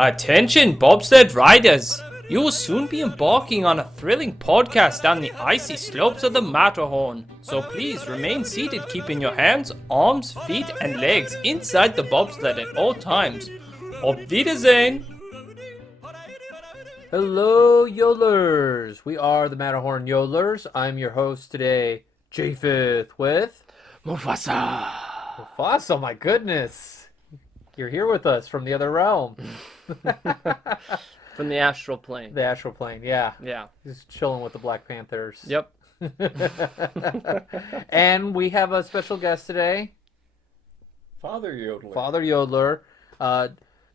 Attention, bobsled riders! You will soon be embarking on a thrilling podcast down the icy slopes of the Matterhorn. So please remain seated, keeping your hands, arms, feet, and legs inside the bobsled at all times. Auf Wiedersehen! Hello, Yodelers! We are the Matterhorn Yodelers. I'm your host today, Japheth, with Mufasa! Mufasa. My goodness, you're here with us from the other realm, From the astral plane. the astral plane. Yeah, Yeah. just chilling with the Black Panthers. Yep. And we have a special guest today, Father Yodeler. Father Yodeler.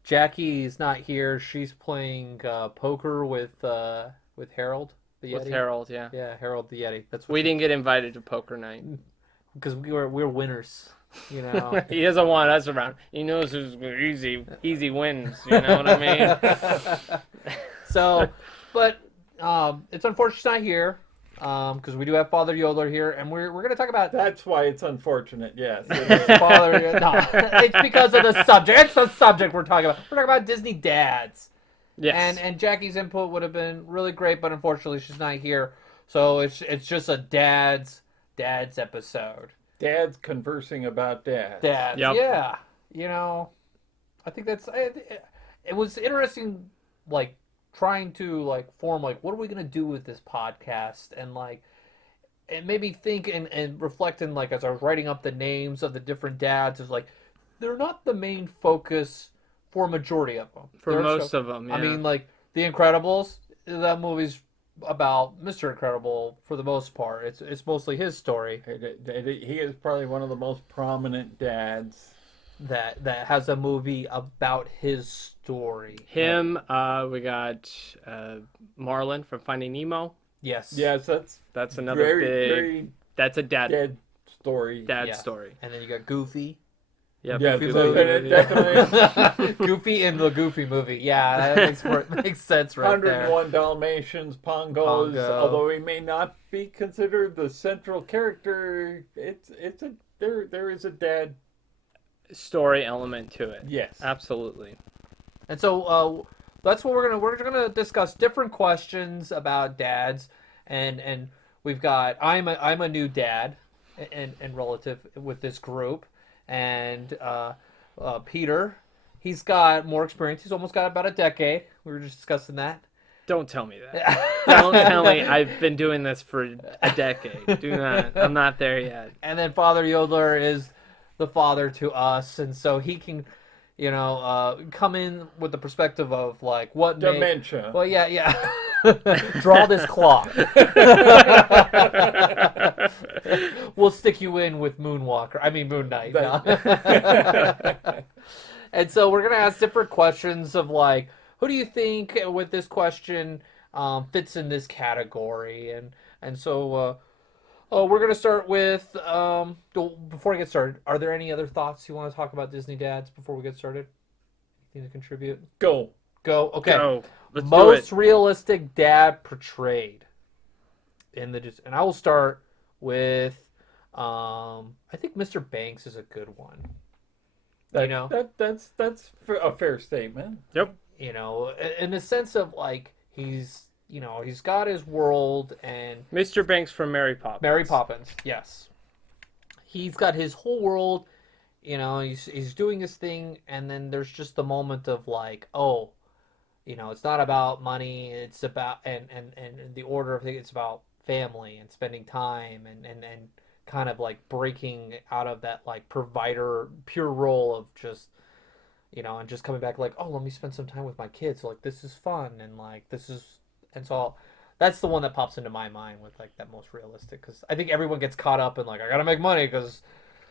Jackie's not here. She's playing poker with Harold the Yeti. With Harold, yeah. Yeah, Harold the Yeti. That's what We didn't get invited to poker night. because we're winners. You know. He doesn't want us around. He knows who's easy wins. You know what I mean? So, but it's unfortunate she's not here because we do have Father Yodeler here, and we're going to talk about That's why it's unfortunate, yes. Father. No, it's because of the subject. It's the subject we're talking about. We're talking about Disney dads. Yes. And Jackie's input would have been really great, but unfortunately she's not here. So it's just a dad's episode. Dad's conversing about dad. Dads, Yep. yeah. You know, I think it was interesting, like trying to like form like what are we gonna do with this podcast, and like it made me think and reflect, and like as I was writing up the names of the different dads, is like they're not the main focus for a majority of them. For most of them, yeah. I mean, like The Incredibles, that movie's about Mr. Incredible for the most part. It's mostly his story He is probably one of the most prominent dads. that has a movie about his story. Him, we got Marlin from Finding Nemo. Yes. Yes, that's That's another very that's a dad story. Yeah. story. And then you got Goofy. Yep. Yes, Goofy definitely. Goofy in the Goofy movie. Yeah, that makes sense right there. 101 Dalmatians, Pongos. Pongo. Although he may not be considered the central character, there is a dad. Story element to it. Yes. Absolutely. And so that's what we're gonna discuss different questions about dads, and we've got I'm a new dad and relative with this group, and Peter, he's got more experience. He's almost got about a decade. We were just discussing that. Don't tell me that. Don't tell me I've been doing this for a decade. Do not. I'm not there yet. And then Father Yodeler is the father to us, and so he can, you know, come in with the perspective of like what Dementia. Well, yeah. Draw this clock. We'll stick you in with Moon Knight. And so we're gonna ask different questions of like, who do you think with this question fits in this category, and so. We're going to start with, before I get started, are there any other thoughts you want to talk about Disney dads before we get started? Anything to contribute? Go. Okay. Go. Let's Most do it. realistic dad portrayed in the Disney. And I will start with, I think Mr. Banks is a good one. That's a fair statement. Yep. You know, in the sense of like, he's got his world, and Mr. Banks from Mary Poppins. Mary Poppins, yes. He's got his whole world, you know, he's doing his thing, and then there's just the moment of like, oh, you know, it's not about money, it's about, and the order of things, it's about family and spending time and kind of like breaking out of that like provider pure role of just, you know, and just coming back like, oh, let me spend some time with my kids. So, like, this is fun, and like, this is. And so that's the one that pops into my mind with like that most realistic, because I think everyone gets caught up in like, I gotta make money because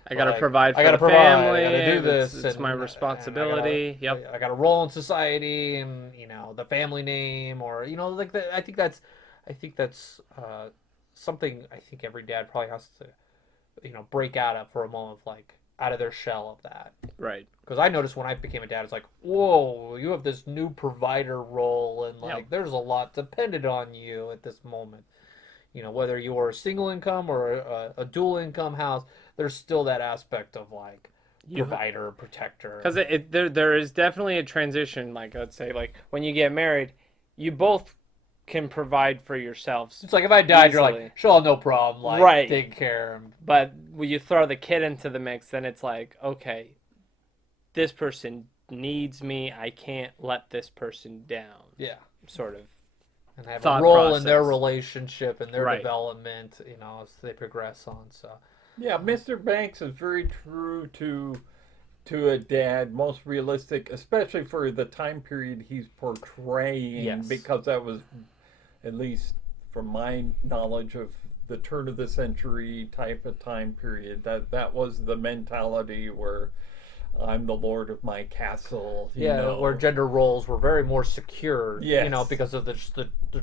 I gotta like, provide for I gotta the provide, family. I gotta do and this. It's my and responsibility. I got a role in society, and you know, the family name, or you know, like that. I think that's something I think every dad probably has to, you know, break out of for a moment of like out of their shell of that. Right. Because I noticed when I became a dad, it's like, whoa, you have this new provider role, and like, there's a lot dependent on you at this moment. You know, whether you're a single income or a dual income house, there's still that aspect of like, provider, protector. Because there is definitely a transition. Like let's say, like when you get married, you both can provide for yourselves. It's like if I died, you're Easily. like, sure, no problem. Like, Right. take care. But when you throw the kid into the mix, then it's like, okay, this person needs me. I can't let this person down. Yeah. Sort of. And have Thought a role in their process. relationship and their Right. development, as they progress on. So, Yeah, Mr. Banks is very true to a dad, most realistic, especially for the time period he's portraying, Yes. because that was, at least from my knowledge of the turn of the century type of time period, that was the mentality where I'm the lord of my castle. You know. where gender roles were very more secure, Yes. because of the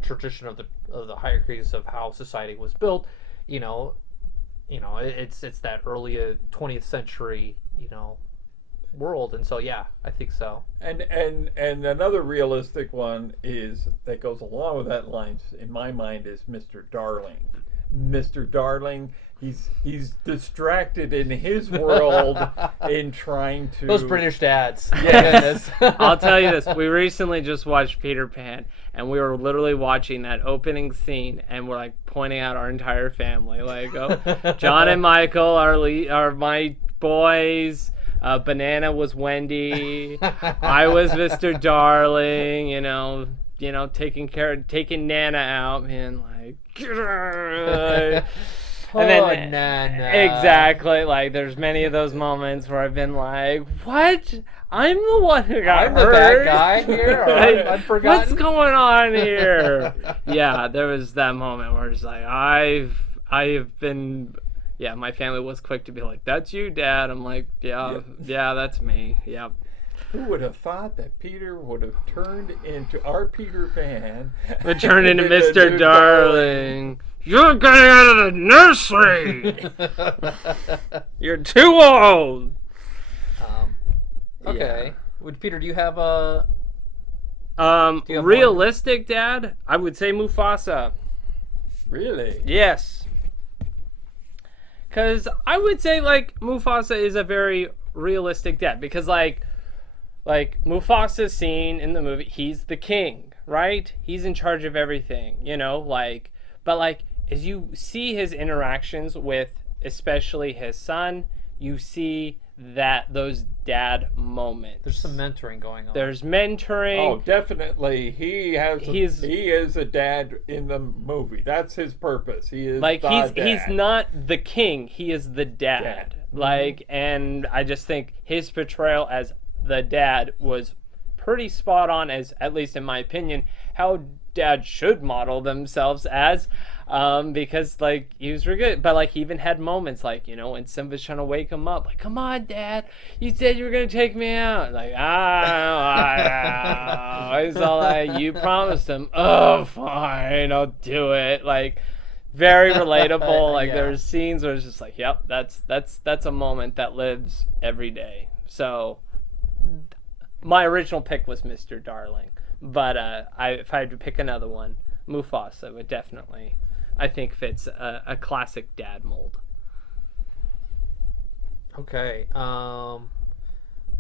tradition of the hierarchies of how society was built. It's that early 20th century, world, and so yeah, I think so. And another realistic one is that goes along with that line in my mind is Mr. Darling. Mr. Darling, he's distracted in his world in trying to Those British dads. Yes. I'll tell you this. We recently just watched Peter Pan, and we were literally watching that opening scene, and we're like pointing out our entire family. Like, oh, John and Michael are my boys. Banana was Wendy. I was Mr. Darling. Taking Nana out, man. Like, and then Nana. exactly, like there's many of those moments where I've been like, "What? I'm the one who got I'm the hurt. bad guy here. Or Like, I'm forgotten. What's going on here?" Yeah, there was that moment where it's like I've been. Yeah, my family was quick to be like, "That's you, Dad." I'm like, "Yeah, that's me." Yep. Who would have thought that Peter would have turned into our Peter Pan? But turned into Mr. Darling. You're getting out of the nursery. You're too old. Okay. Peter, do you have a? you have Realistic, Dad? I would say Mufasa. Really? Yes. Because I would say, like, Mufasa is a very realistic dad. Because, like Mufasa's scene in the movie, he's the king, right? He's in charge of everything, but, as you see his interactions with, especially his son, you see those dad moments. There's some mentoring going on. There's mentoring. Oh, definitely. He is a dad in the movie. That's his purpose. He is he's not the king. He is the dad. And I just think his portrayal as the dad was pretty spot on, as at least in my opinion, how dad should model themselves as. Because he was really good, but he even had moments when Simba's trying to wake him up, like, "Come on, Dad, you said you were gonna take me out." Like, he's all like, "You promised him." "Oh, fine, I'll do it." Very relatable. Yeah. There's scenes where it's just like, yep, that's a moment that lives every day. So my original pick was Mr. Darling, but if I had to pick another one, Mufasa would definitely, I think, fits a classic dad mold. Okay.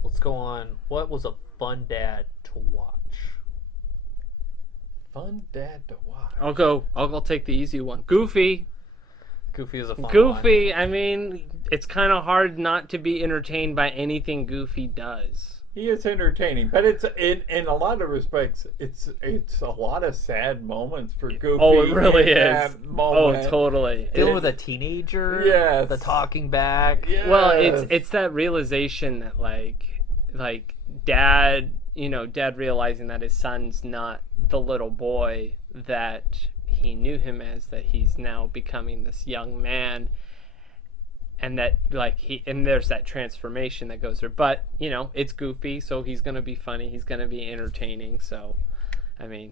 Let's go on. What was a fun dad to watch? Fun dad to watch. I'll go take the easy one. Goofy. Goofy is a fun one. Goofy, I mean, it's kind of hard not to be entertained by anything Goofy does. He is entertaining, but it's in a lot of respects, it's a lot of sad moments for Goofy. Oh, it really in is. that moment. Oh, totally. Dealing with a teenager. Yes. The talking back. Yes. Well, it's that realization that like dad, dad realizing that his son's not the little boy that he knew him as, that he's now becoming this young man, and that there's that transformation that goes there. But it's Goofy, so he's gonna be funny, he's gonna be entertaining. So he's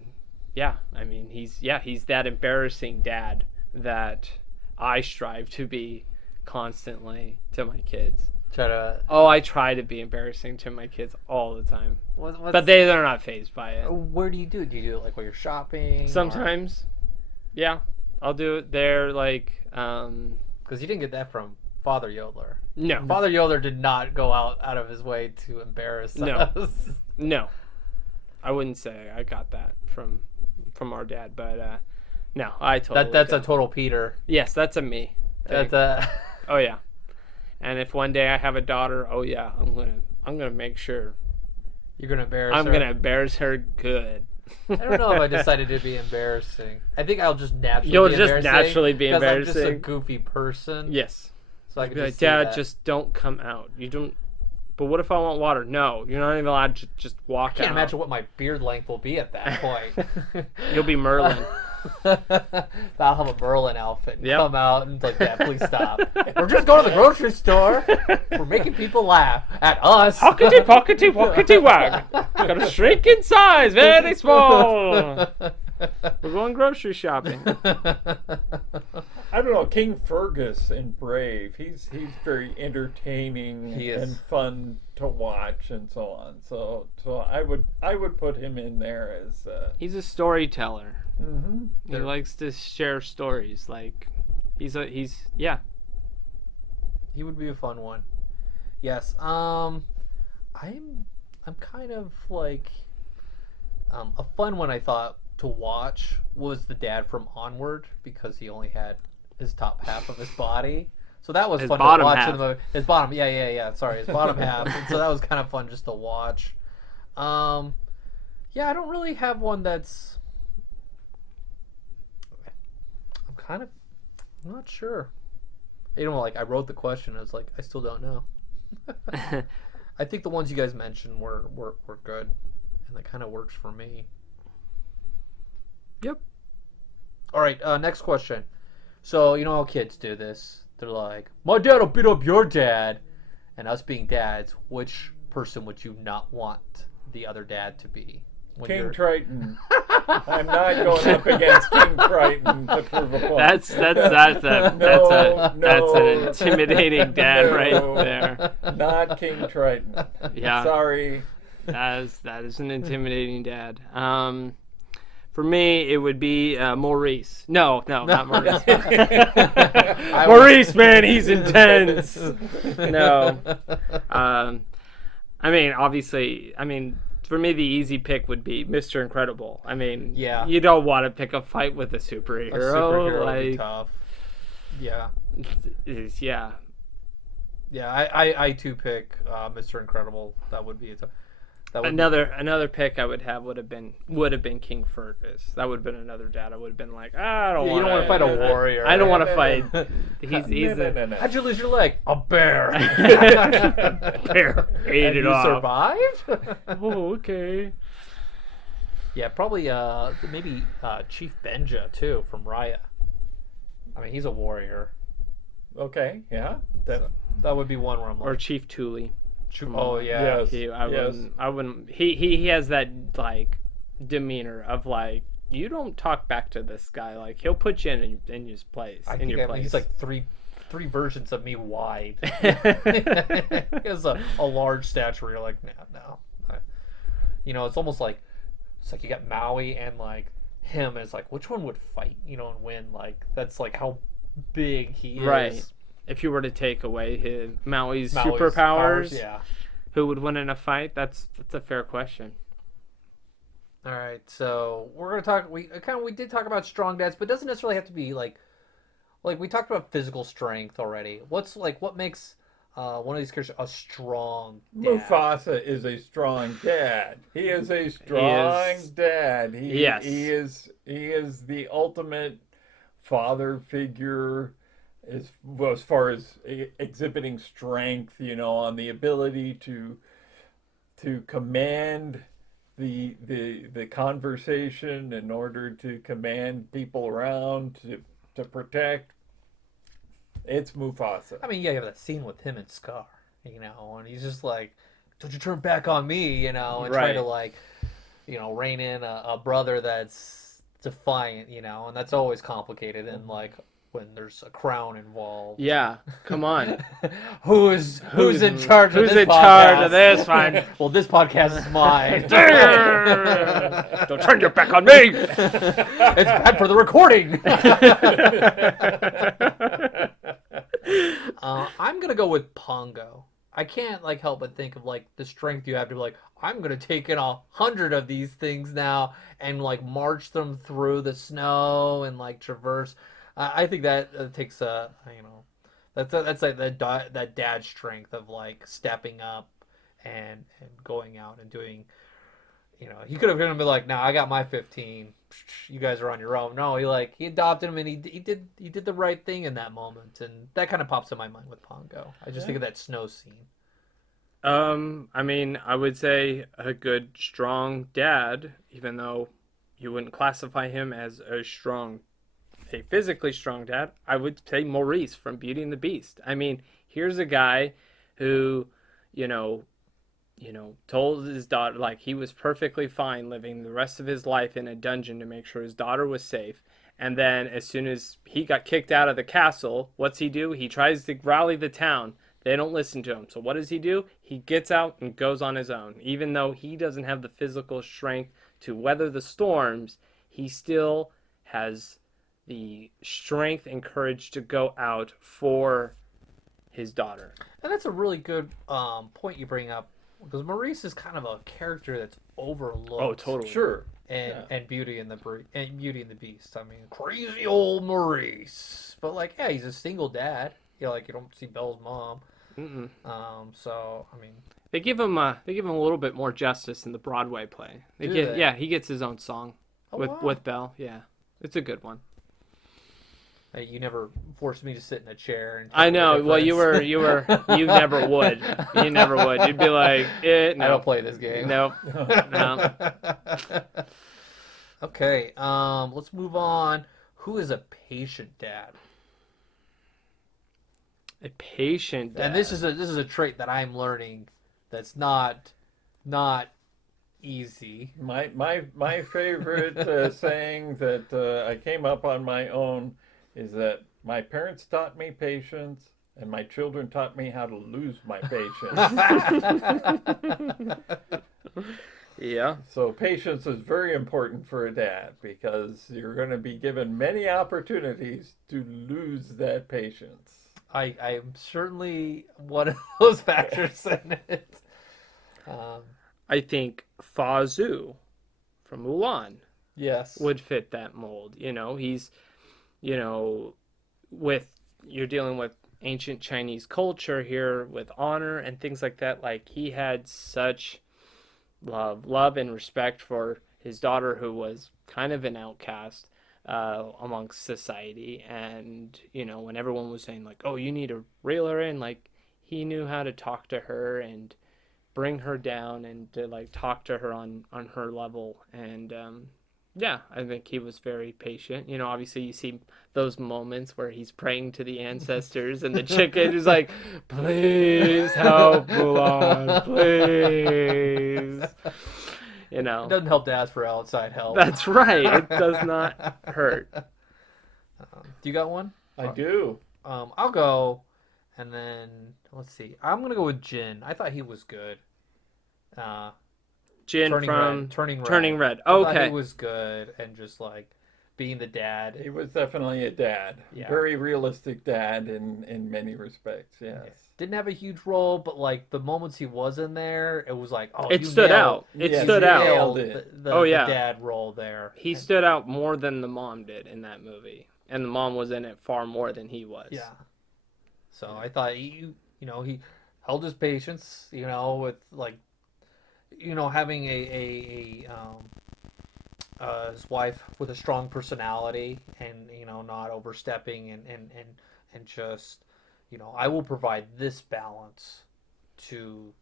that embarrassing dad that I strive to be constantly to my kids. I try to be embarrassing to my kids all the time, but they're not fazed by it. Where do you do it? Do you do it while you're shopping? Sometimes, yeah, I'll do it there. Because you didn't get that from Father Yodeler. No. Father Yodeler did not go out of his way to embarrass No. us. No. I wouldn't say I got that from our dad, but no, I totally That's a did. total Peter. Yes, that's a me thing. That's a. Oh yeah. And if one day I have a daughter, oh yeah, I'm gonna make sure You're gonna embarrass I'm her. gonna embarrass her good. I don't know if I decided to be embarrassing. I think I'll just naturally. You'll be just embarrassing naturally be because I'm just a embarrassing. goofy person. Yes. So I can Be like, just see Dad, that. just don't come out. You don't. But what if I want water? No, you're not even allowed to just walk I can't out. imagine what my beard length will be at that point. You'll be Merlin. I'll have a Merlin outfit and Yep. come out and like, yeah, please stop. We're just going to the grocery store. We're making people laugh at us. Hockety pockety walkety wag. Gotta shrink in size, very small. We're going grocery shopping. I don't know, King Fergus in Brave. He's very entertaining He is. and fun to watch and so on. So I would put him in there as. He's a storyteller. Mm-hmm. He likes to share stories. Like, he's yeah. He would be a fun one. Yes. I'm kind of like a fun one I thought to watch was the dad from Onward because he only had his top half of his body. So that was His fun to bottom watch half. in the movie. His bottom, yeah. Sorry, his bottom half. And so that was kind of fun just to watch. Yeah, I don't really have one that's. I'm not sure. You know, like I wrote the question. I was like, I still don't know. I think the ones you guys mentioned were good, and that kind of works for me. Yep. All right, next question. So you know how kids do this? They're like, "My dad will beat up your dad," and us being dads, which person would you not want the other dad to be? When King you're- Triton. I'm not going up against King Triton to prove a point. That's an intimidating dad right there. Not King Triton. Yeah. Sorry. That is an intimidating dad. For me, it would be Maurice. No, not Maurice. Maurice, man, he's intense. No. I mean, obviously, for me, the easy pick would be Mr. Incredible. I mean, Yeah. you don't want to pick a fight with a superhero. A superhero would be like, tough. Yeah. yeah. Yeah, I too pick Mr. Incredible. That would be Another pick I would have would have been King Fergus. That would have been another dad. I would have been like, I don't You want don't want to fight a warrior. I don't want to No, fight. no, He's no. How'd you lose your leg? A bear. Bear ate And it you off. survived? Oh, okay. Yeah, probably maybe Chief Benja too from Raya. I mean, he's a warrior. Okay, yeah. That would be one where I'm Or like, Chief Thule. oh yeah. Yes. I wouldn't. He has that like demeanor of like, you don't talk back to this guy. Like, he'll put you in his place. I in think your place. he's like three versions of me wide. He has a large stature. You're like, no. You know, it's almost like you got Maui and like him. It's like, which one would fight? You know, and win? Like that's like how big he is. Right. If you were to take away Maui's Maui's superpowers, powers, yeah. who would win in a fight? That's a fair question. All right, so we're gonna talk. We did talk about strong dads, but it doesn't necessarily have to be like we talked about physical strength already. What makes one of these characters a strong dad? Mufasa is a strong dad. He is a strong dad. Yes. He is the ultimate father figure as far as exhibiting strength, you know, on the ability to command the conversation in order to command people around to protect. It's Mufasa. I mean, yeah, you have that scene with him and Scar, you know, and he's just like, "Don't you turn back on me," you know, and try Right. to like, you know, rein in a brother that's defiant, you know, and that's always complicated, and like when there's a crown involved. Yeah, come on. Who's in charge of Who's this in charge of podcast? this one? Well, this podcast is mine. Don't turn your back on me. It's bad for the recording. I'm gonna go with Pongo. I can't like help but think of like the strength you have to be like, I'm gonna take in 100 of these things now and like march them through the snow and like traverse. I think that takes that's like that dad strength of like stepping up and going out and doing. He could have been like, "No, I got my 15. You guys are on your own." No, he adopted him and he did the right thing in that moment, and that kind of pops in my mind with Pongo. I just think of that snow scene. I mean, I would say a good, strong dad, even though you wouldn't classify him as a physically strong dad. I would say Maurice from Beauty and the Beast. I mean, here's a guy who, told his daughter, like, he was perfectly fine living the rest of his life in a dungeon to make sure his daughter was safe. And then as soon as he got kicked out of the castle, what's he do? He tries to rally the town. They don't listen to him. So what does he do? He gets out and goes on his own. Even though he doesn't have the physical strength to weather the storms, he still has the strength and courage to go out for his daughter. And that's a really good point you bring up, because Maurice is kind of a character that's overlooked. Oh, totally. Sure. And Beauty and the Beast. I mean, crazy old Maurice. But like, yeah, he's a single dad. Like you don't see Belle's mom. Mm-mm. So I mean, They give him a little bit more justice in the Broadway play. Do they? Yeah, he gets his own song wow. with Belle. Yeah, it's a good one. Hey, you never forced me to sit in a chair. And I know. Well, you never would. You never would. You'd be like, no. I don't play this game. Nope. No. Okay. Let's move on. Who is a patient dad? A patient dad. And this is a trait that I'm learning. That's not easy. My favorite saying that I came up on my own is that my parents taught me patience, and my children taught me how to lose my patience. Yeah. So patience is very important for a dad, because you're going to be given many opportunities to lose that patience. I am certainly one of those factors in it. I think Fa Zhu from Mulan Yes. would fit that mold. He's, you're dealing with ancient Chinese culture here with honor and things like that. Like, he had such love and respect for his daughter, who was kind of an outcast amongst society. And, when everyone was saying like, oh, you need to reel her in, like, he knew how to talk to her and bring her down and to like talk to her on her level. And yeah, I think he was very patient. Obviously you see those moments where he's praying to the ancestors and the chicken is like, please help Mulan, please. It doesn't help to ask for outside help. That's right. It does not hurt. Do you got one? I do. I'll go, and then let's see. I'm gonna go with Jin. I thought he was good. Jin Turning from Red. Turning Red. Turning Red. I thought Okay. he was good, and just like being the dad. He was definitely a dad. Yeah. Very realistic dad in many respects, yes. Didn't have a huge role, but like the moments he was in there, it was like, oh, It you stood nailed- out. It Yes, stood you out. nailed nailed it. the Oh, yeah. dad role there. He stood out more than the mom did in that movie. And the mom was in it far more than he was. Yeah. So I thought he held his patience, with like, having his wife with a strong personality and not overstepping and just I will provide this balance to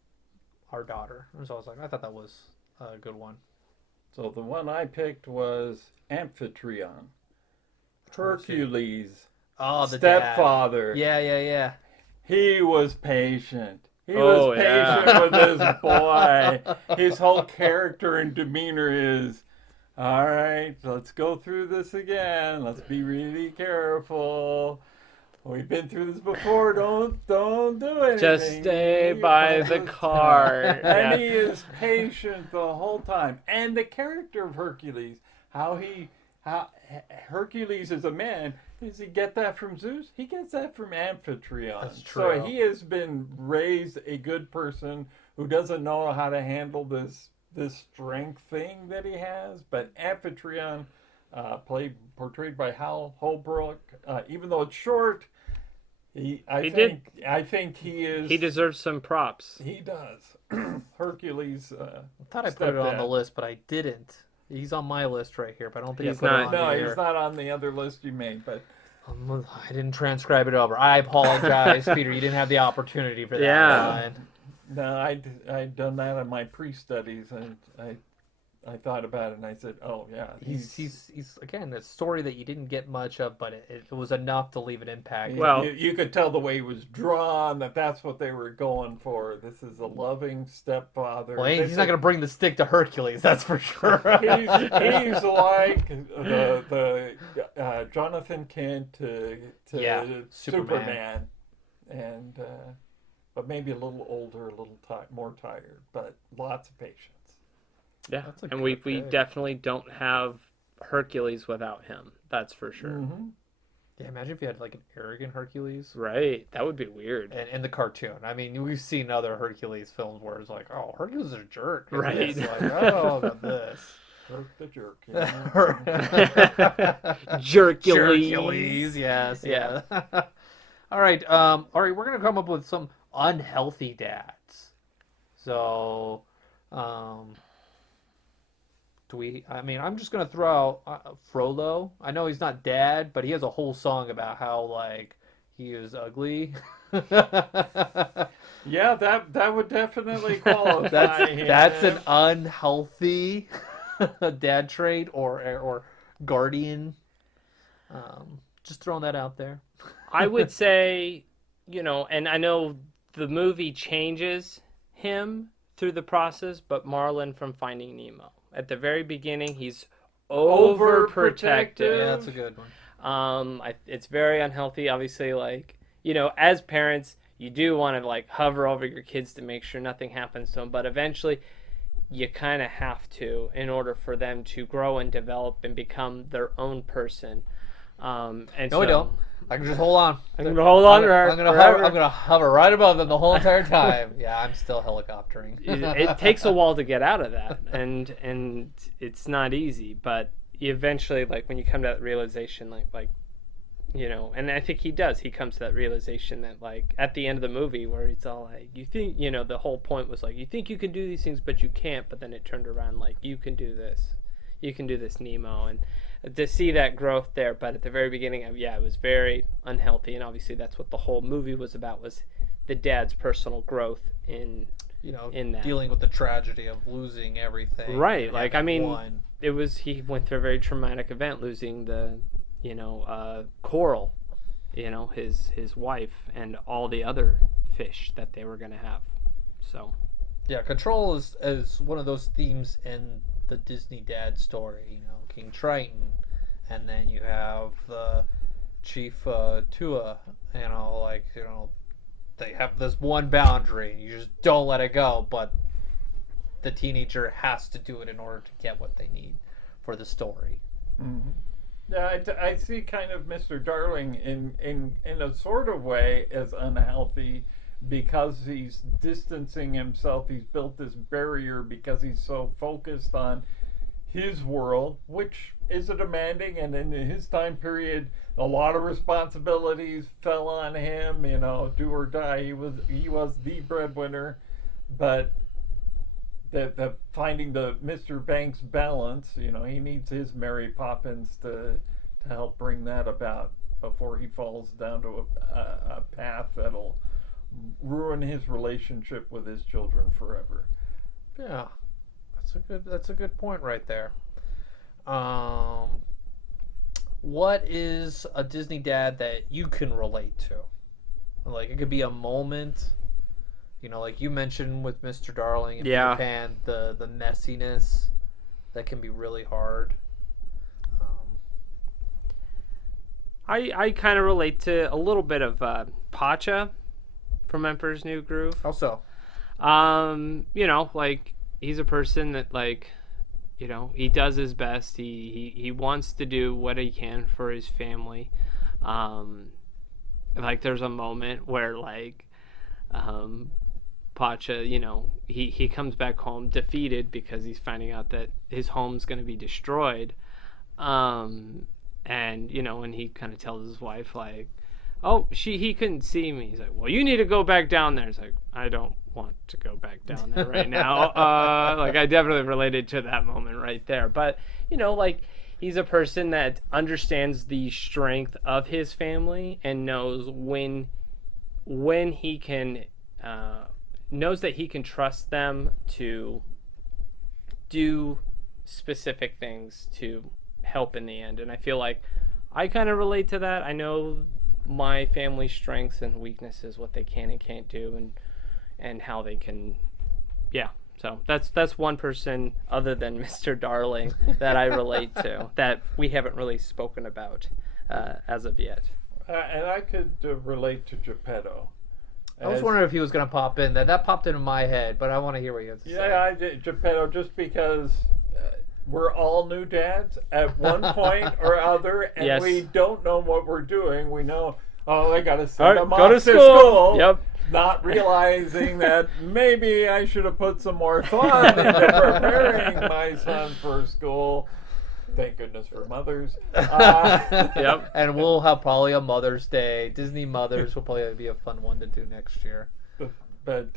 our daughter. And so I was like, I thought that was a good one. So the one I picked was Amphitryon. Hercules, Oh, the dad. stepfather. Yeah. He was patient. He Oh, was yeah. patient with his boy. His whole character and demeanor is, all right, let's go through this again. Let's be really careful. We've been through this before. Don't do anything. Just stay by the car. And Yeah. he is patient the whole time. And the character of Hercules, how how Hercules is a man. Does he get that from Zeus? He gets that from Amphitryon. That's So true. he has been raised a good person who doesn't know how to handle this strength thing that he has. But Amphitryon, portrayed by Hal Holbrook, even though it's short, I think he is. He deserves some props. He does. Hercules. I thought I put it on the list, but I didn't. He's on my list right here, but I don't think He's I put not. it on No, here. he's not on the other list you made, but I didn't transcribe it over. I apologize, Peter. You didn't have the opportunity for that. Yeah. one. no, I'd done that in my pre-studies, and I thought about it, and I said, oh yeah, He's again a story that you didn't get much of, but it was enough to leave an impact. Well- you could tell the way he was drawn that's what they were going for. This is a loving stepfather. Well, he's not going to bring the stick to Hercules, that's for sure. He's like the Jonathan Kent to Yeah, Superman. Superman. and but maybe a little older, a little more tired, but lots of patience. Yeah, That's a and we good pick. definitely don't have Hercules without him. That's for sure. Mm-hmm. Yeah, imagine if you had like an arrogant Hercules. Right, that would be weird. And in the cartoon, I mean, we've seen other Hercules films where it's like, oh, Hercules is a jerk. And Right. it's like, oh, about this. Jerk the jerk. Hercules. Hercules, yes, Yeah. yeah. All right, we're gonna come up with some unhealthy dads. So, I'm just gonna throw out Frollo. I know he's not dad, but he has a whole song about how like he is ugly. Yeah, that would definitely qualify him. That's an unhealthy dad trait or guardian. Just throwing that out there. I would say, and I know the movie changes him through the process, but Marlin from Finding Nemo. At the very beginning, he's overprotective. Yeah, that's a good one. It's very unhealthy. Obviously, as parents, you do want to hover over your kids to make sure nothing happens to them, but eventually you kind of have to in order for them to grow and develop and become their own person. No, we don't. I can just hold on. I'm gonna hold on to her I'm gonna hover right above them the whole entire time. Yeah, I'm still helicoptering. It takes a while to get out of that, and it's not easy. But eventually, when you come to that realization, and I think he does. He comes to that realization that, at the end of the movie, where it's all like, you think, the whole point was you think you can do these things, but you can't. But then it turned around you can do this, Nemo, and to see that growth there. But at the very beginning, it was very unhealthy, and obviously that's what the whole movie was about, was the dad's personal growth in that. Dealing with the tragedy of losing everything. Right, One. he went through a very traumatic event, losing the Coral, his wife, and all the other fish that they were going to have. So Yeah, control is one of those themes in the Disney dad story. King Triton, and then you have the Chief Tua. They have this one boundary, and you just don't let it go. But the teenager has to do it in order to get what they need for the story. Mm-hmm. Yeah, I see kind of Mr. Darling in a sort of way as unhealthy, because he's distancing himself. He's built this barrier because he's so focused on his world, which is a demanding, and in his time period, a lot of responsibilities fell on him. Do or die. He was the breadwinner, but the finding the Mr. Banks balance. He needs his Mary Poppins to help bring that about before he falls down to a path that'll ruin his relationship with his children forever. Yeah, that's a good point right there. What is a Disney dad that you can relate to? It could be a moment, like you mentioned with Mr. Darling and Yeah. Peter Pan, the messiness that can be really hard. I kind of relate to a little bit of Pacha from Emperor's New Groove. Also, He's a person that you know, he does his best. He wants to do what he can for his family. Like there's a moment where like Pacha, you know, he comes back home defeated because he's finding out that his home's going to be destroyed. And, you know, and he kind of tells his wife, like, oh, he couldn't see me. He's like, well, you need to go back down there. He's like, I don't want to go back down there right now. Like, I definitely related to that moment right there. But, you know, like, he's a person that understands the strength of his family and knows when he can, knows that he can trust them to do specific things to help in the end. And I feel like I kind of relate to that. I know my family's strengths and weaknesses, what they can and can't do, and how they can, yeah. So that's one person other than Mr. Darling that I relate to that we haven't really spoken about as of yet. And I could relate to Geppetto. I was wondering if he was going to pop in. That popped into my head, but I want to hear what you have to say. Yeah, Geppetto, just because we're all new dads at one point or other, and Yes. we don't know what we're doing. We know, oh, I got to All send right, them go off to school. Yep. Not realizing that maybe I should have put some more thought into preparing my son for school. Thank goodness for mothers. Yep. And we'll have probably a Mother's Day. Disney Mothers will probably be a fun one to do next year. But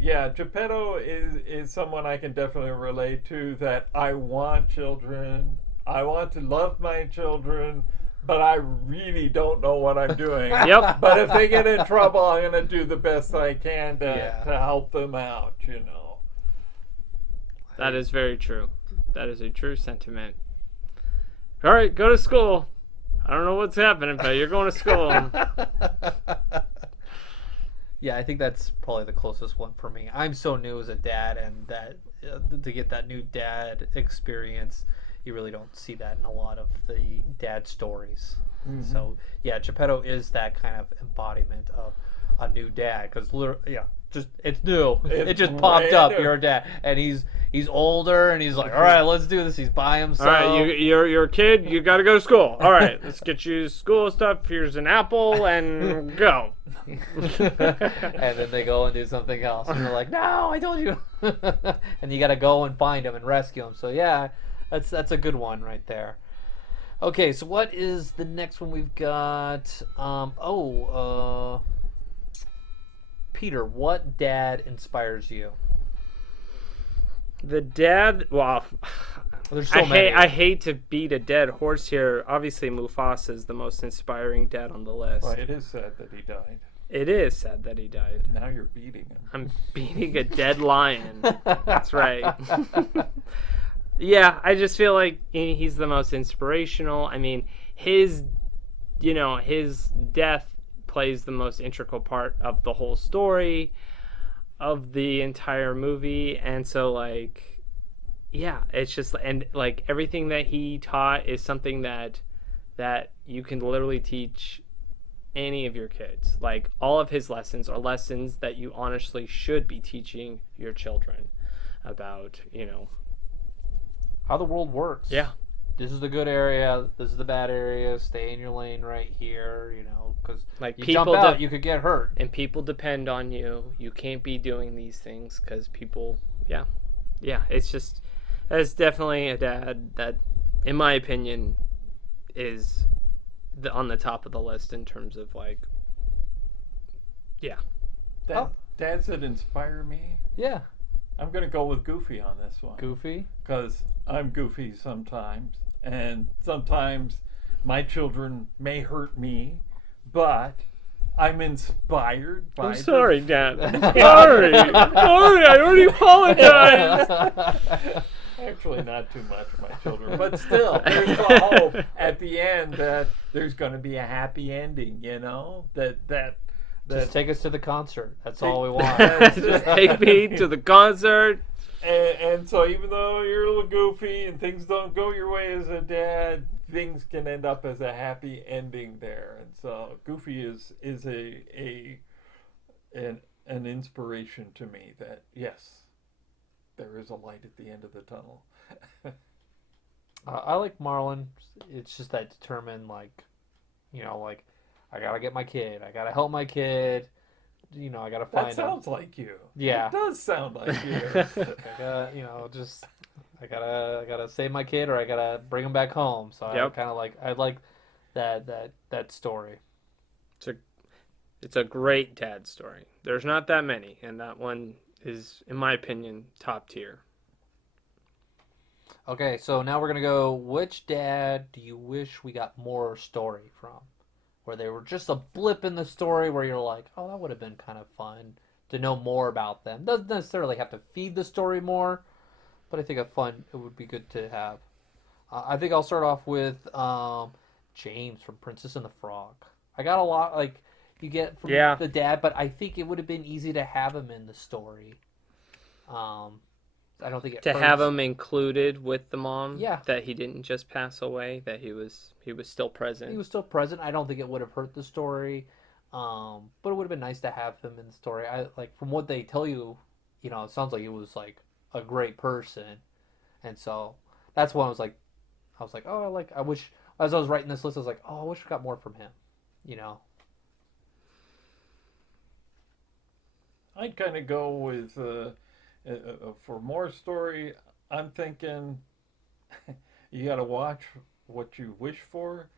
yeah, Geppetto is someone I can definitely relate to, that I want children. I want to love my children, but I really don't know what I'm doing. Yep. But if they get in trouble, I'm going to do the best I can Yeah. to help them out, you know. That is very true. That is a true sentiment. All right, go to school. I don't know what's happening, but you're going to school. Yeah, I think that's probably the closest one for me. I'm so new as a dad, and that to get that new dad experience, you really don't see that in a lot of the dad stories. So yeah, Geppetto is that kind of embodiment of a new dad, because just it's new. It just popped up. new. You're a dad, and he's older, and he's like, all right, let's do this. He's by himself. All right, you're a kid. You got to go to school. All right, let's get you school stuff. Here's an apple, and go. And then they go and do something else, and you're like, no, I told you. And you got to go and find him and rescue him. So yeah, that's a good one right there. Okay, so what is the next one we've got? Peter, what dad inspires you? The dad. Well, There's so many. I hate to beat a dead horse here. Obviously, Mufasa is the most inspiring dad on the list. Well, it is sad that he died. It is sad that he died. Now you're beating him. I'm beating a dead lion. That's right. Yeah, I just feel like he's the most inspirational. I mean, his death plays the most integral part of the whole story of the entire movie. And so, like, yeah, it's just, and like everything that he taught is something that you can literally teach any of your kids. Like, all of his lessons are lessons that you honestly should be teaching your children about, How the world works. yeah. This is the good area. This is the bad area. Stay in your lane right here. Because Like, you people jump out, you could get hurt. and people depend on you. You can't be doing these things because people, yeah, it's just, that's definitely a dad that, in my opinion, is on the top of the list in terms of, like, yeah. Dads that inspire me, Yeah. I'm going to go with Goofy on this one. Goofy. Because I'm goofy sometimes, and sometimes my children may hurt me, but I'm inspired by I'm sorry, their- Dad. Sorry, I already apologized. Actually, not too much of my children, but still, there's a hope at the end that there's going to be a happy ending. Just take us to the concert. That's all we want. Just take me to the concert. And so, even though you're a little goofy and things don't go your way as a dad, things can end up as a happy ending there. And so, Goofy is an inspiration to me that, yes, there is a light at the end of the tunnel. I like Marlon. It's just that determined, like, like, I gotta get my kid. I gotta help my kid. I gotta find That him. sounds like you. Yeah. It does sound like you. I gotta, I gotta save my kid, or I gotta bring him back home. So Yep. I like that story. It's a great dad story. There's not that many, and that one is, in my opinion, top tier. Okay, so now we're gonna go. Which dad do you wish we got more story from? Where they were just a blip in the story, where you're like, oh, that would have been kind of fun to know more about them. Doesn't necessarily have to feed the story more, but I think it would be good to have. I think I'll start off with James from Princess and the Frog. I got a lot like you get from Yeah. the dad, but I think it would have been easy to have him in the story. I don't think it To hurts. have him included with the mom, Yeah. that he didn't just pass away, that he was still present. He was still present. I don't think it would have hurt the story, but it would have been nice to have him in the story. I like from what they tell you, it sounds like he was like a great person, and so that's when I was like, oh, I wish as I was writing this list, I was like, oh, I wish we got more from him, I'd kind of go with for more story. I'm thinking you got to watch what you wish for.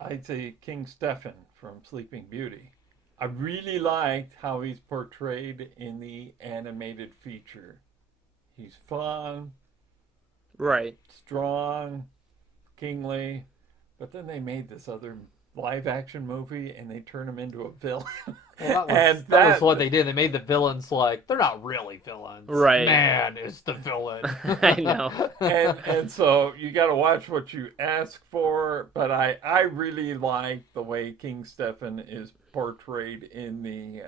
I'd say King Stefan from Sleeping Beauty. I really liked how he's portrayed in the animated feature. He's fun, Right. strong, kingly, but then they made this other live action movie and they turned him into a villain. Well, And that was what they did. They made the villains like they're not really villains. Right. Man is the villain. I know. and so you got to watch what you ask for. But I really like the way King Stefan is portrayed in the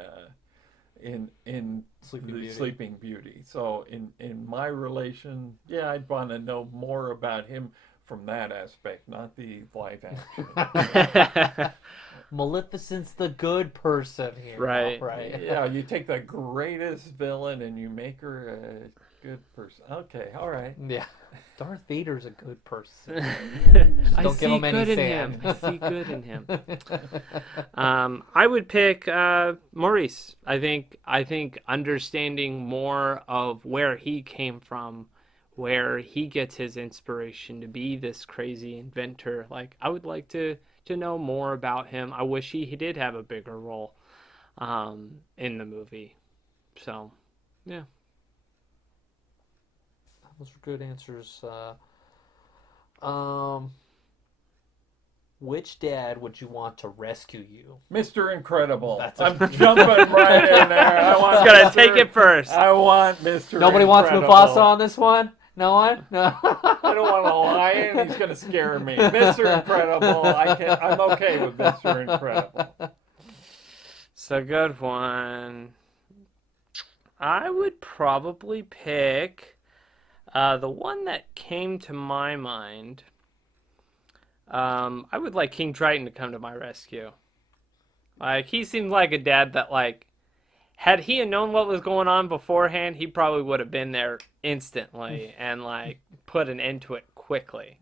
in Sleeping the Beauty. Sleeping Beauty. So in my relation, yeah, I'd want to know more about him from that aspect, not the live action. Maleficent's the good person here. Right. Right. Yeah, you take the greatest villain and you make her a good person. Okay, all right. Yeah. Darth Vader's a good person. I don't see give him any good in sand. him. I see good in him. I would pick Maurice. I think understanding more of where he came from, where he gets his inspiration to be this crazy inventor. Like, I would like to know more about him. I wish he did have a bigger role in the movie. So, yeah. Those are good answers. Which dad would you want to rescue you? Mr. Incredible. That's I'm jumping right in there. I want He's gotta Mr. take it first. I want Mr. Nobody wants Incredible. Mufasa on this one? No one? No. I don't want a lion. He's gonna scare me. Mr. Incredible. I'm okay with Mr. Incredible. It's a good one. I would probably pick the one that came to my mind. I would like King Triton to come to my rescue. Like, he seemed like a dad that, like, had he known what was going on beforehand, he probably would have been there instantly and, like, put an end to it quickly.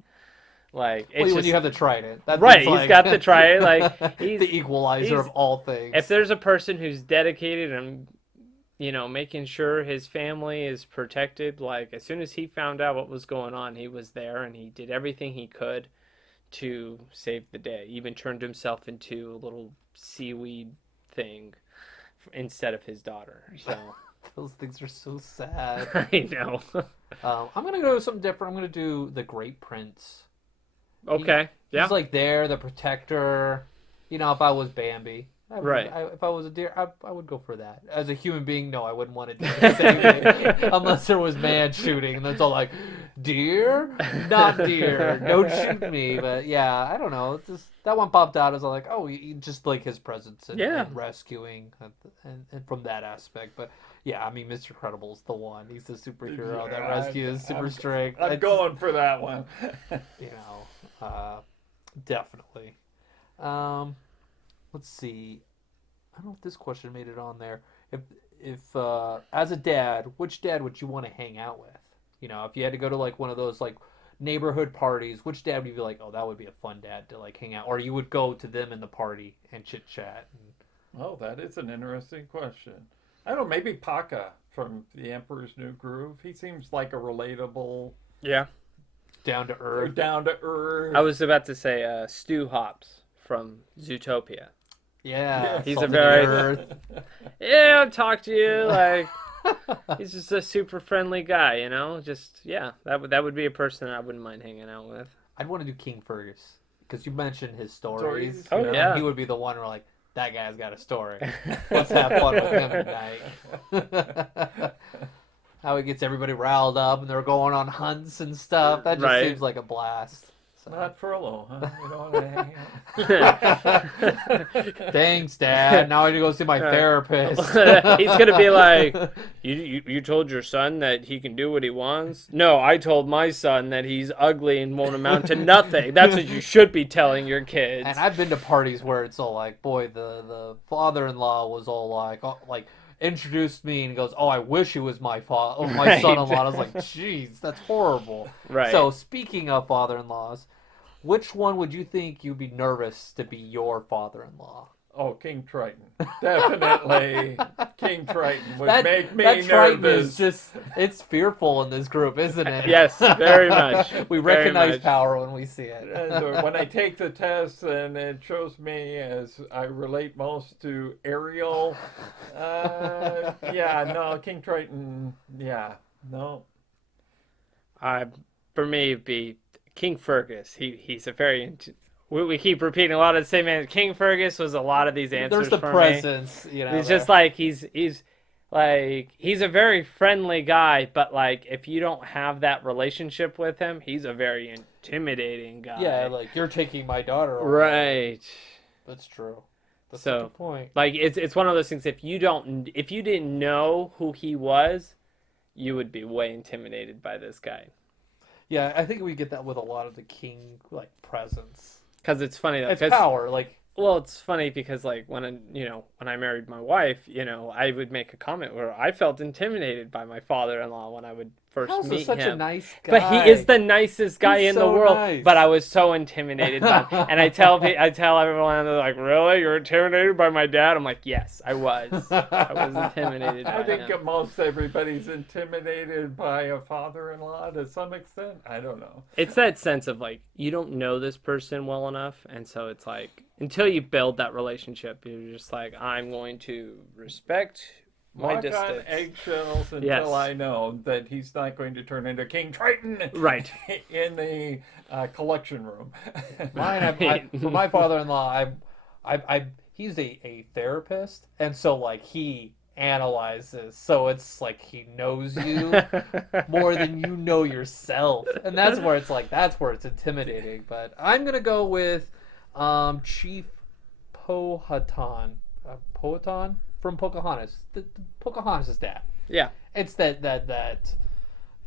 Like, it's When just, you have the trident. That right, thing's he's got the trident, like, he's the equalizer of all things. if there's a person who's dedicated and, making sure his family is protected, like, as soon as he found out what was going on, he was there and he did everything he could to save the day. He even turned himself into a little seaweed thing instead of his daughter. So Those things are so sad. I know. I'm going to go with something different. I'm going to do The Great Prince. Okay. Yeah. He's like there, the protector. If I was Bambi. Right. If I was a deer, I would go for that. As a human being, no, I wouldn't want to do the same thing. Unless there was man shooting. And it's all like, deer? Not deer. Don't shoot me. But yeah, I don't know. It's just, that one popped out as like, oh, you just like his presence and, Yeah. and rescuing and from that aspect. But yeah, I mean, Mr. Credible's the one. He's the superhero that rescues super strength. I'm It's- going for that one. Definitely. Let's see. I don't know if this question made it on there. If as a dad, which dad would you want to hang out with? If you had to go to like one of those like neighborhood parties, which dad would you be like, oh, that would be a fun dad to like hang out, or you would go to them in the party and chit chat? Oh, that is an interesting question. I don't know, maybe Paka from The Emperor's New Groove. He seems like a relatable, Yeah. Down to earth. down to earth. I was about to say Stu Hops from Zootopia. Yeah, He's a salt of the very- earth. Yeah, I'll talk to you. Like, he's just a super friendly guy, you know? Just, yeah, that would be a person I wouldn't mind hanging out with. I'd want to do King Fergus because you mentioned his stories. Stories? Oh, and yeah. he would be the one where like that guy's got a story. Let's have fun with him tonight. How he gets everybody riled up and they're going on hunts and stuff. That just Right. seems like a blast. So. Not furlough, huh? You don't want to hang out. Thanks, Dad. Now I need to go see my therapist. He's gonna be like, you told your son that he can do what he wants? No, I told my son that he's ugly and won't amount to nothing. That's what you should be telling your kids. And I've been to parties where it's all like, boy, the father-in-law was all like introduced me and he goes, oh, I wish he was my my Right. son-in-law. And I was like, jeez, that's horrible. Right. So speaking of father-in-laws, which one would you think you'd be nervous to be your father-in-law? Oh, King Triton. Definitely. King Triton would That, make me that Triton nervous. is just, it's fearful in this group, isn't it? Yes, very much. We Very recognize much. power when we see it. And when I take the test and it shows me as I relate most to Ariel, yeah, no, King Triton, yeah, no. For me, it'd be King Fergus. He's a very. We keep repeating a lot of the same answers. King Fergus was a lot of these answers There's the for me. presence, you know. He's just like he's a very friendly guy, but like if you don't have that relationship with him, he's a very intimidating guy. yeah, like you're taking my daughter away. Right. That's true. That's So- a good point. Like it's one of those things. If you didn't know who he was, you would be way intimidated by this guy. Yeah, I think we get that with a lot of the king like presence. Because it's funny though. It's 'cause- power, like Well, it's funny because like when I married my wife, I would make a comment where I felt intimidated by my father-in-law when I would first House meet is such him. a nice guy. But he is the nicest guy He's in the so world. nice. But I was so intimidated by him. And I tell everyone, they're like, "Really? You're intimidated by my dad?" I'm like, "Yes, I was. I was intimidated by I think him." most everybody's intimidated by a father-in-law to some extent. I don't know. It's that sense of like you don't know this person well enough, and so it's like until you build that relationship, you're just like, I'm going to respect my Walk on distance. eggshells until Yes. I know that he's not going to turn into King Triton Right. in the collection room. Mine, for my father-in-law, he's a therapist, and so like he analyzes, so it's like he knows you more than you know yourself, and that's where it's intimidating. But I'm gonna go with Chief Powhatan, Powhatan from Pocahontas, the Pocahontas' dad. Yeah. It's that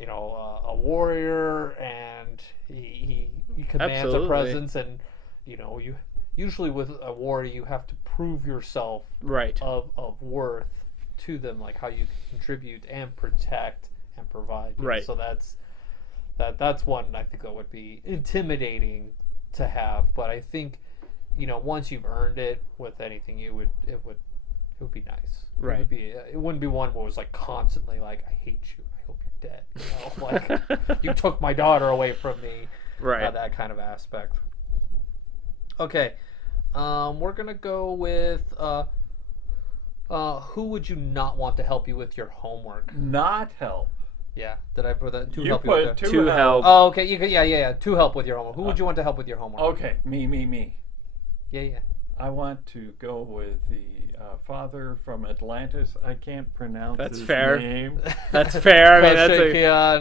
a warrior, and he commands Absolutely. a presence, and you usually with a warrior you have to prove yourself Right. of worth to them, like how you contribute and protect and provide. Right. So that's one I think that would be intimidating to have, but I think once you've earned it with anything, it would be nice. Right. It wouldn't be one where it was like constantly like, I hate you, I hope you're dead. Like you took my daughter away from me. Right. That kind of aspect. Okay. We're gonna go with who would you not want to help you with your homework? Not help. Yeah. Did I put that? To You help you put with To help. Oh, okay. You can, yeah. To help with your homework. Who would you want to help with your homework? Okay, me. Yeah. I want to go with the father from Atlantis. I can't pronounce That's his fair. name. That's fair. I mean, that's Yeah,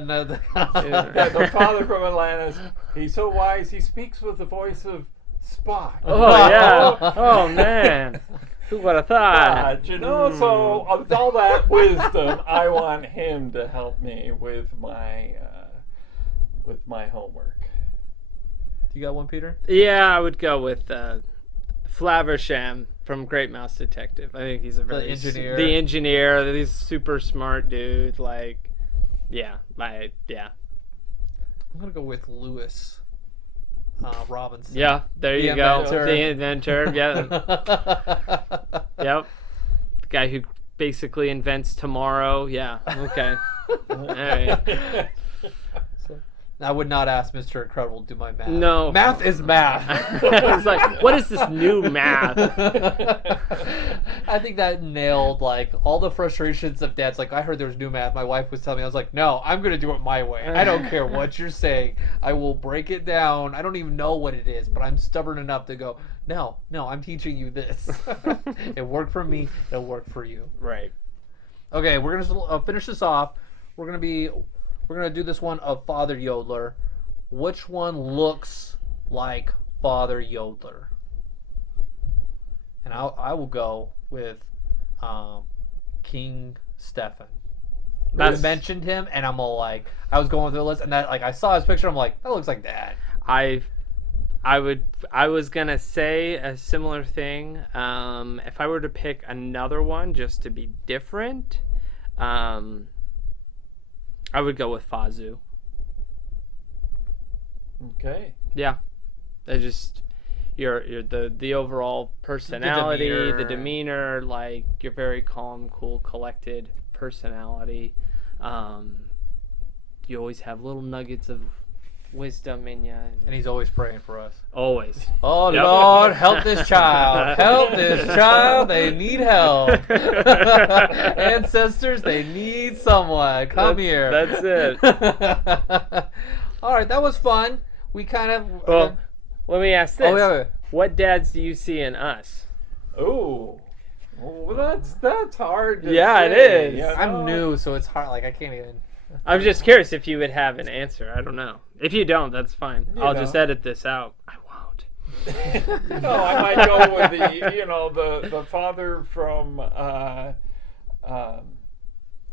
the father from Atlantis. He's so wise. He speaks with the voice of Spock. Oh yeah. Oh man. Who would have thought? So with all that wisdom, I want him to help me with my homework. You got one, Peter? Yeah, I would go with Flaversham from Great Mouse Detective. I think he's a very engineer. The engineer. He's super smart dude. Like, yeah. I'm gonna go with Lewis Robinson. Yeah, there The you go. inventor. The inventor. Yeah. Yep. The guy who basically invents tomorrow. Yeah. Okay. All right. I would not ask Mr. Incredible to do my math. No. Math is math. It's like, what is this new math? I think that nailed like all the frustrations of dads. Like I heard there was new math. My wife was telling me, I was like, no, I'm gonna do it my way. I don't care what you're saying. I will break it down. I don't even know what it is, but I'm stubborn enough to go, no, I'm teaching you this. It worked for me. It'll work for you. Right. Okay, we're gonna finish this off. We're gonna do this one of Father Yodeler. Which one looks like Father Yodeler? And I will go with King Stefan. You mentioned him, and I'm all like, I was going through the list, and that like I saw his picture. I'm like, that looks like Dad. I was gonna say a similar thing. If I were to pick another one just to be different, I would go with Fazu. Okay. Yeah, I just you're the overall personality, the demeanor, like you're very calm, cool, collected personality. You always have little nuggets of wisdom in you, And he's always praying for us. always. Oh Yep. Lord, help this child! Help this child! They need help. Ancestors, they need someone. Come here. That's it. All right, that was fun. We kind of. Well, let me ask this: oh yeah. what dads do you see in us? Ooh. Well, that's hard to Yeah, it say, is. you know? I'm new, so it's hard. Like I can't even. I'm just curious if you would have an answer. I don't know. If you don't, that's fine. I'll just know. edit this out. I won't. No, I might go with the father from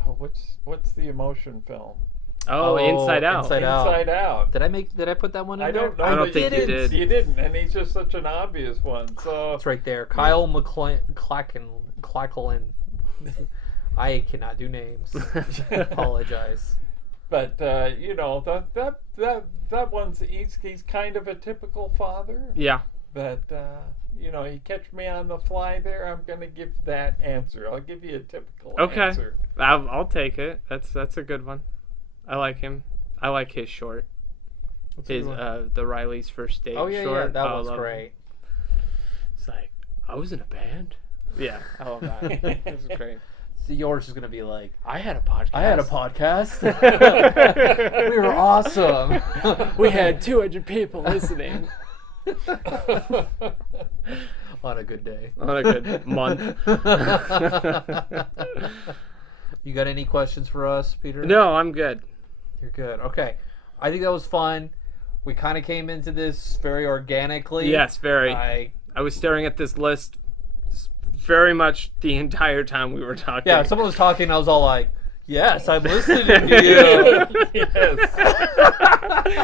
what's the emotion film? Oh, Inside Out. Inside Out. Inside Out. Did I put that one in I there? don't know. I don't that think you did. You didn't, and he's just such an obvious one. So It's right there. Kyle Clacklin. I cannot do names. Apologize. But that one's he's kind of a typical father. Yeah. But he catch me on the fly there. I'm gonna give that answer. I'll give you a typical Okay. answer. I'll take it. That's a good one. I like him. I like his short. What's the His other one? the Riley's first date Oh yeah, short. that I was love great. it. It's like I was in a band. Yeah, I love that. It was great. So yours is gonna be like, I had a podcast. I had a podcast. We were awesome. We had 200 people listening On a good day. on a good month. You got any questions for us, Peter? No, I'm good. You're good. Okay. I think that was fun. We kind of came into this very organically. Yes, very. I was staring at this list very much the entire time we were talking. Yeah, someone was talking, I was all like, yes, I'm listening to you. Yes.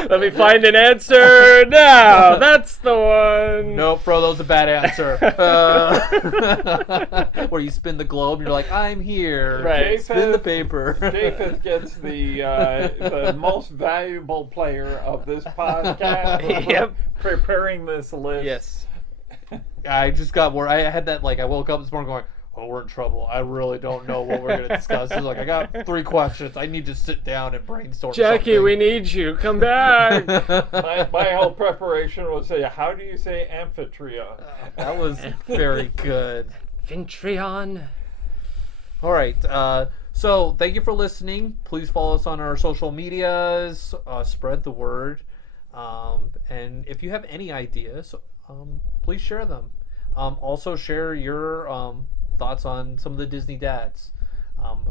Let me find an answer now. That's the one. Nope, bro, that was a bad answer. Where you spin the globe, and you're like, I'm here. Right. Spin the paper. Japheth gets the most valuable player of this podcast. Yep. Preparing this list. Yes. I just got more. I had that, like, I woke up this morning going, oh, we're in trouble. I really don't know what we're going to discuss. It's like, I got 3 questions. I need to sit down and brainstorm Jackie, something. we need you. Come back. My whole preparation was say, how do you say amphitryon? That was very good. Ventreon. All right. So thank you for listening. Please follow us on our social medias. Spread the word. And if you have any ideas, please share them. Also share your thoughts on some of the Disney dads.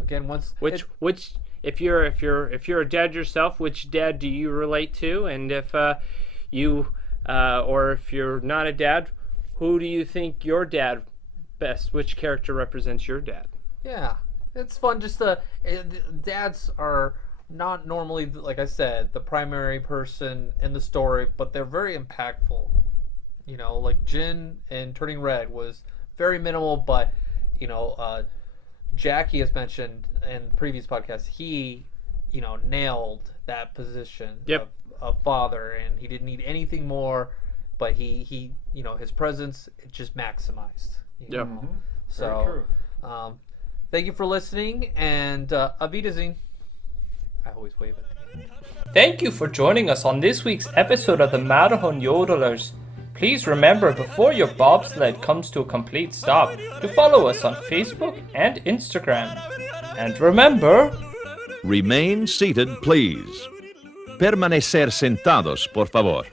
Again, Which if you're a dad yourself, which dad do you relate to? And if you or if you're not a dad, who do you think your dad best? Which character represents your dad? Yeah, it's fun. Just dads are not normally, like I said, the primary person in the story, but they're very impactful. You know, like Jin in Turning Red was very minimal, but Jackie has mentioned in previous podcasts, he nailed that position. Yep. a father, and he didn't need anything more. But he his presence, it just maximized. you Yep. know. Very So, thank you for listening, and Auf Wiedersehen. I always wave at the end. Thank you for joining us on this week's episode of the Matterhorn Yodelers. Please remember, before your bobsled comes to a complete stop, to follow us on Facebook and Instagram. And remember, Remain seated, please. Permanecer sentados, por favor.